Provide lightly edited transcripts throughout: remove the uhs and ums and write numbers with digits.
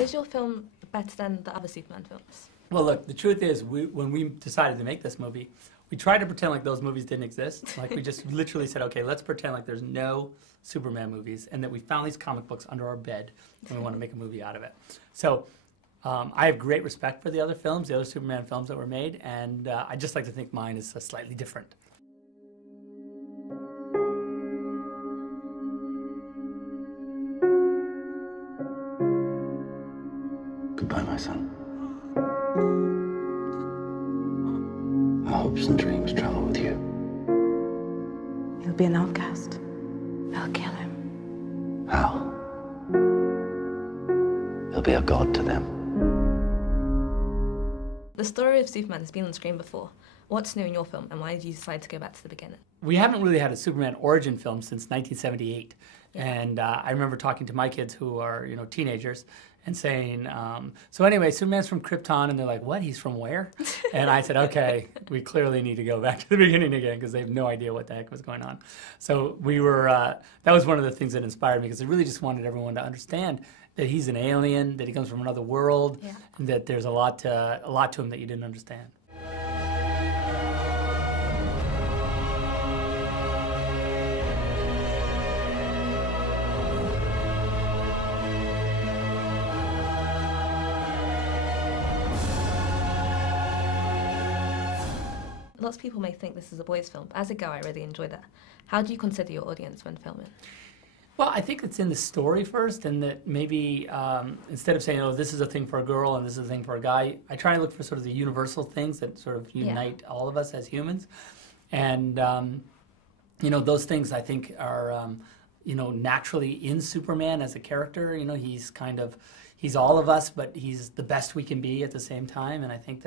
Is your film better than the other Superman films? Well, look, the truth is, when we decided to make this movie, we tried to pretend like those movies didn't exist. Like, we just literally said, okay, let's pretend like there's no Superman movies, and that we found these comic books under our bed, and we want to make a movie out of it. So I have great respect for the other films, the other Superman films that were made, and I just like to think mine is slightly different. Goodbye, my son. Our hopes and dreams travel with you. He'll be an outcast. They'll kill him. How? He'll be a god to them. The story of Superman has been on screen before. What's new in your film, and why did you decide to go back to the beginning? We haven't really had a Superman origin film since 1978. And I remember talking to my kids who are, teenagers, and saying, so anyway, Superman's from Krypton, and they're like, what, he's from where? And I said, okay, we clearly need to go back to the beginning again, because they have no idea what the heck was going on. So we were, that was one of the things that inspired me, because I really just wanted everyone to understand that he's an alien, that he comes from another world, and that there's a lot to him that you didn't understand. Lots of people may think this is a boys' film, but as a girl, I really enjoy that. How do you consider your audience when filming? Well, I think it's in the story first, and that maybe instead of saying, oh, this is a thing for a girl and this is a thing for a guy, I try to look for sort of the universal things that sort of unite all of us as humans. And, those things I think are, naturally in Superman as a character. He's all of us, but he's the best we can be at the same time. And I think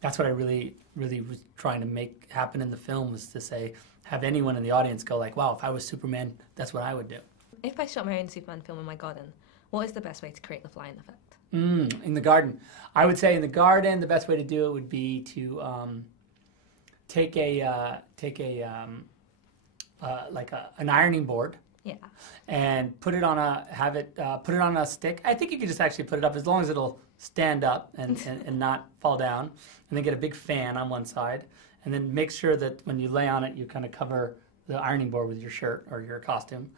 that's what I really was trying to make happen in the film, was to say, have anyone in the audience go like, wow, if I was Superman, that's what I would do. If I shot my own Superman film in my garden, what is the best way to create the flying effect? In the garden. I would say in the garden, the best way to do it would be to take an ironing board. Yeah. And put it on a stick. I think you could just actually put it up as long as it'll stand up and not fall down. And then get a big fan on one side. And then make sure that when you lay on it, you kind of cover the ironing board with your shirt or your costume.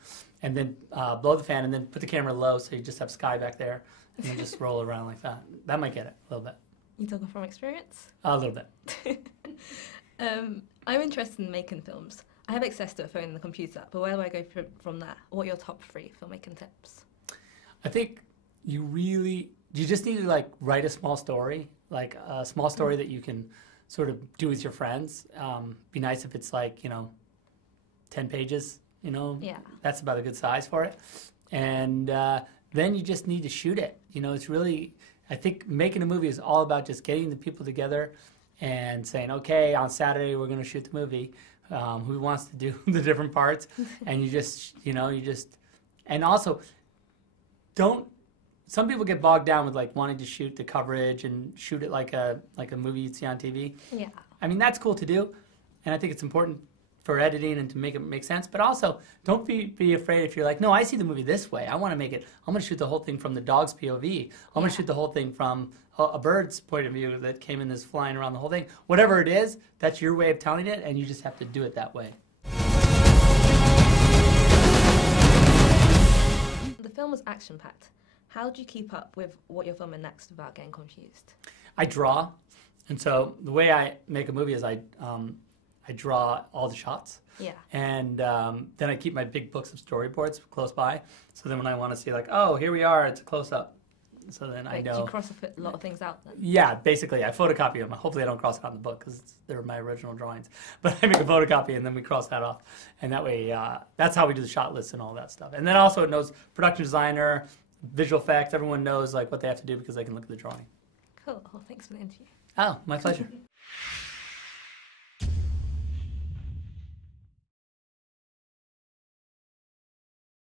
And then blow the fan, and then put the camera low so you just have sky back there. And then just roll around like that. That might get it a little bit. You talking from experience? A little bit. I'm interested in making films. I have access to a phone and a computer, but where do I go from that? What are your top 3 filmmaking tips? I think you just need to write a small story, like a small story that you can sort of do with your friends. Be nice if it's 10 pages, Yeah. That's about a good size for it. And then you just need to shoot it. It's really, I think making a movie is all about just getting the people together and saying, okay, on Saturday we're going to shoot the movie. Who wants to do the different parts, and and also some people get bogged down with wanting to shoot the coverage and shoot it like a movie you'd see on TV. Yeah. I mean, that's cool to do, and I think it's important for editing and to make it make sense, but also don't be afraid if you're like, no, I see the movie this way. I want to make it, I'm going to shoot the whole thing from the dog's POV. I'm going to shoot the whole thing from a bird's point of view that came in this flying around the whole thing. Whatever it is, that's your way of telling it, and you just have to do it that way. The film was action-packed. How do you keep up with what you're filming next without getting confused? I draw, and so the way I make a movie is I draw all the shots. Yeah. And then I keep my big books of storyboards close by, so then when I want to see oh, here we are, it's a close-up. So then I know. Do you cross a lot of things out then? Yeah, basically. I photocopy them. Hopefully I don't cross it out in the book because they're my original drawings. But I make a photocopy and then we cross that off. And that way, that's how we do the shot lists and all that stuff. And then also it knows production designer, visual effects, everyone knows what they have to do because they can look at the drawing. Cool. Well, thanks for the interview. Oh, my pleasure.